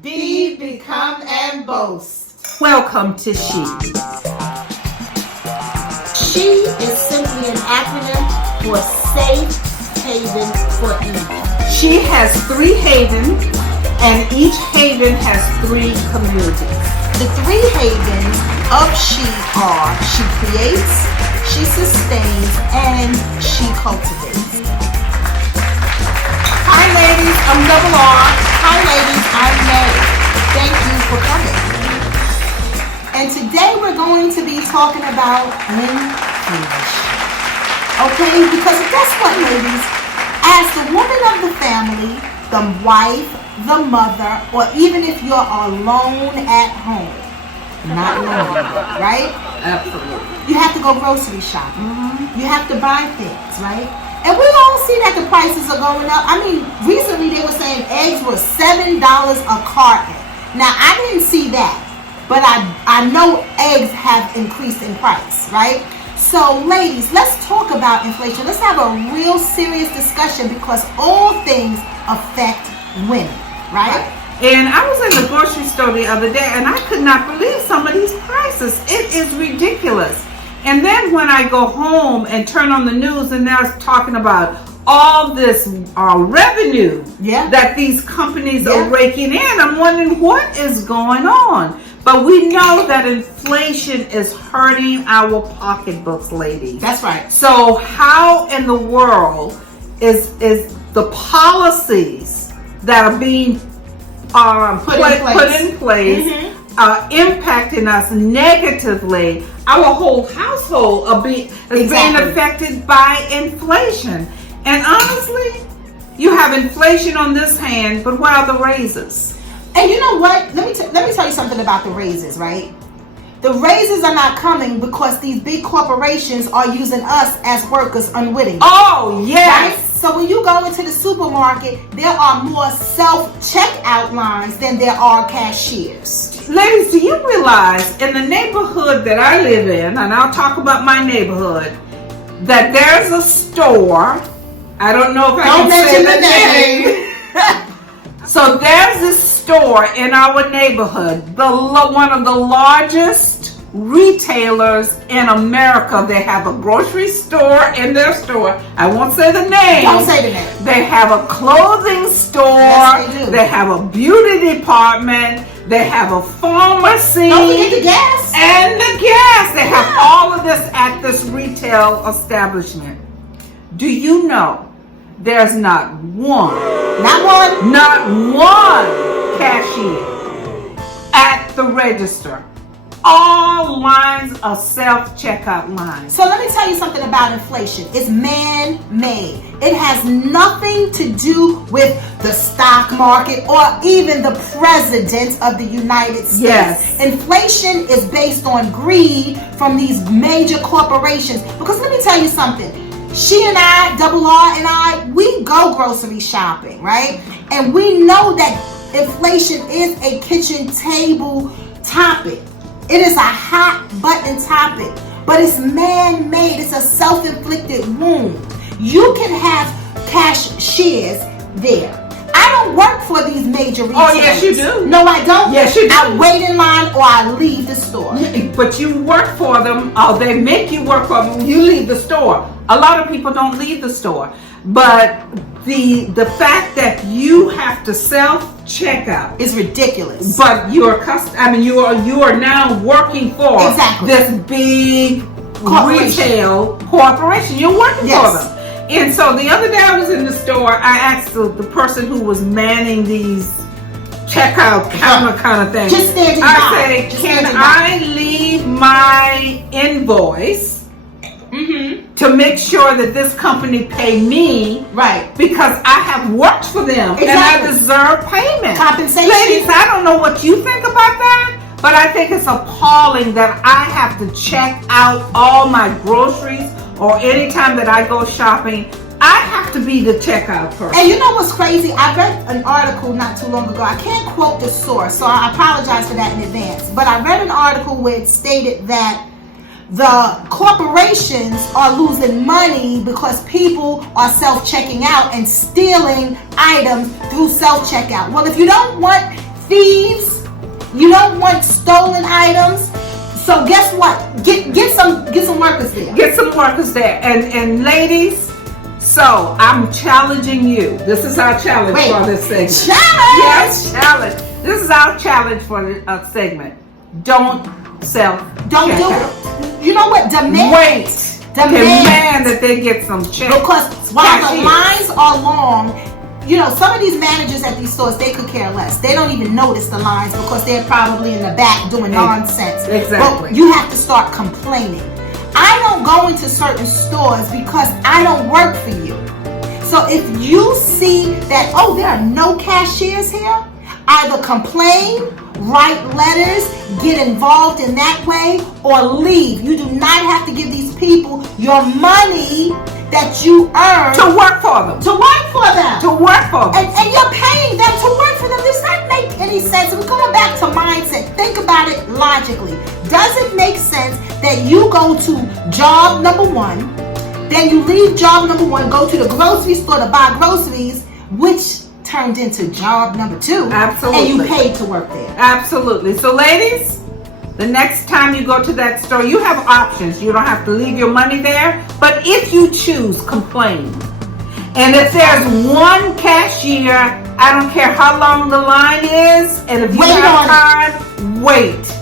Be, become, and boast. Welcome to She. She is simply an acronym for Safe Haven for Eve. She has 3 havens, and each haven has 3 communities. The 3 havens of She are she creates, she sustains, and she cultivates. Hi ladies, I'm Double R. Hi ladies, I'm May. Thank you for coming. And today we're going to be talking about inflation. Okay, because guess what, ladies? As the woman of the family, the wife, the mother, or even if you're alone at home, not alone, right? Absolutely. You have to go grocery shopping. You have to buy things, right? And we all see that the prices are going up. I mean, recently they were saying eggs were $7 a carton. Now, I didn't see that, but I know eggs have increased in price, right? So, ladies, let's talk about inflation. Let's have a real serious discussion because all things affect women, right? And I was in the grocery store the other day, and I could not believe some of these prices. It is ridiculous. And then when I go home and turn on the news, and they're talking about all this revenue that these companies are raking in, I'm wondering what is going on. But we know that inflation is hurting our pocketbooks, ladies. That's right. So how in the world is the policies that are being put in place impacting us negatively? Our whole household is being affected by inflation. And honestly, you have inflation on this hand, but what are the raises? And you know what? Let me tell you something about the raises, right? The raises are not coming because these big corporations are using us as workers unwittingly. Oh, yes. Right? So when you go into the supermarket, there are more self-checkout lines than there are cashiers. Ladies, do you realize in the neighborhood that I live in, and I'll talk about my neighborhood, that there's a store, I don't know if I can say the name. So there's this store in our neighborhood, one of the largest retailers in America. They have a grocery store in their store. I won't say the name. Don't say the name. They have a clothing store. Yes, they do. They have a beauty department. They have a pharmacy. Don't forget the gas. And the gas. They have all of this at this retail establishment. Do you know there's not one cashier at the register? All lines are self-checkout lines. So let me tell you something about inflation. It's man-made. It has nothing to do with the stock market or even the president of the United States. Yes. Inflation is based on greed from these major corporations. Because let me tell you something. She and I, Double R and I, we go grocery shopping, right? And we know that inflation is a kitchen table topic. It is a hot button topic, but it's man-made. It's a self-inflicted wound. You can have cashiers there. I don't work for these major retailers. Oh, yes, you do. No, I don't. Yes, you do. I wait in line or I leave the store. But you work for them, or they make you work for them, you leave the store. A lot of people don't leave the store. But the fact that you have to self-checkout is ridiculous. But you are now working for this big retail corporation. You're working for them. And so the other day I was in the store, I asked the person who was manning these checkout counter kind of things. Just standing by. I say, can I leave my invoice to make sure that this company pay me, right? Because I have worked for them and I deserve payment. Compensation. Ladies, I don't know what you think about that, but I think it's appalling that I have to check out all my groceries, or anytime that I go shopping, I have to be the checkout person. And you know what's crazy? I read an article not too long ago. I can't quote the source, so I apologize for that in advance. But I read an article where it stated that the corporations are losing money because people are self-checking out and stealing items through self-checkout. Well, if you don't want thieves. You don't want stolen items. So guess what? Get some workers there. Get some workers there. And ladies, so I'm challenging you. This is our challenge for this segment. Challenge! Yes, challenge. This is our challenge for a segment. Don't Don't do it. You know what? Demand that they get some check. Because while the lines are long, you know, some of these managers at these stores, they could care less. They don't even notice the lines because they're probably in the back doing nonsense. Exactly. But you have to start complaining. I don't go into certain stores because I don't work for you. So if you see that, oh, there are no cashiers here, either complain, write letters, get involved in that way, or leave. You do not have to give these people your money that you earn to work for them. To work for them. To work for them. And you're paying them to work for them. Does that make any sense? We're going back to mindset. Think about it logically. Does it make sense that you go to job number one, then you leave job number one, go to the grocery store to buy groceries, which turned into job number two. Absolutely. And you paid to work there. Absolutely. So ladies, the next time you go to that store, you have options. You don't have to leave your money there. But if you choose, complain. And if there's one cashier, I don't care how long the line is, and if you have time, wait.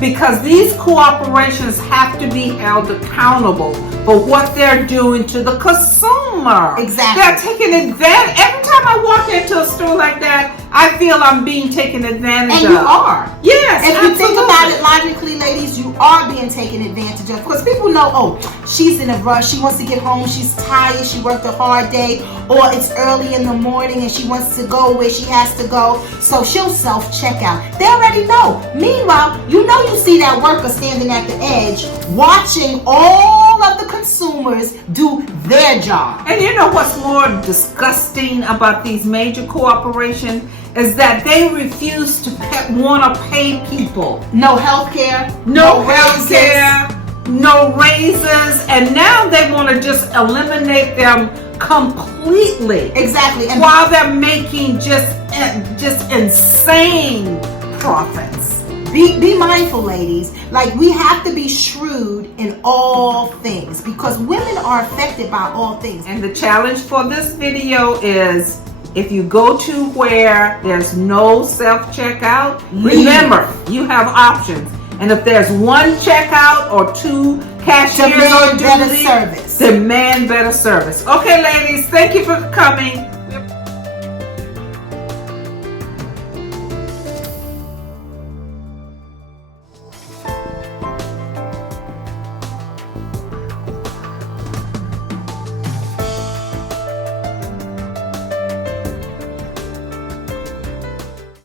Because these corporations have to be held accountable for what they're doing to the consumer. Exactly. They're taking advantage. Every time I walk into a store like that, I feel I'm being taken advantage of. And you are. Yes, if you think about it logically, ladies, you are being taken advantage of. Because people know, oh, she's in a rush. She wants to get home. She's tired. She worked a hard day. Or it's early in the morning and she wants to go where she has to go. So she'll self-check out. They already know. Meanwhile, you know you see that worker standing at the edge watching all of the consumers do their job. And you know what's more disgusting about these major corporations is that they refuse to want to pay people. No health care. No health care. No raises. And now they want to just eliminate them completely. Exactly. And while they're making just insane profits. Be mindful, ladies. Like, we have to be shrewd in all things because women are affected by all things. And the challenge for this video is, if you go to where there's no self-checkout, remember, you have options. And if there's one checkout or two cashiers demand better service. Demand better service. Okay, ladies, thank you for coming.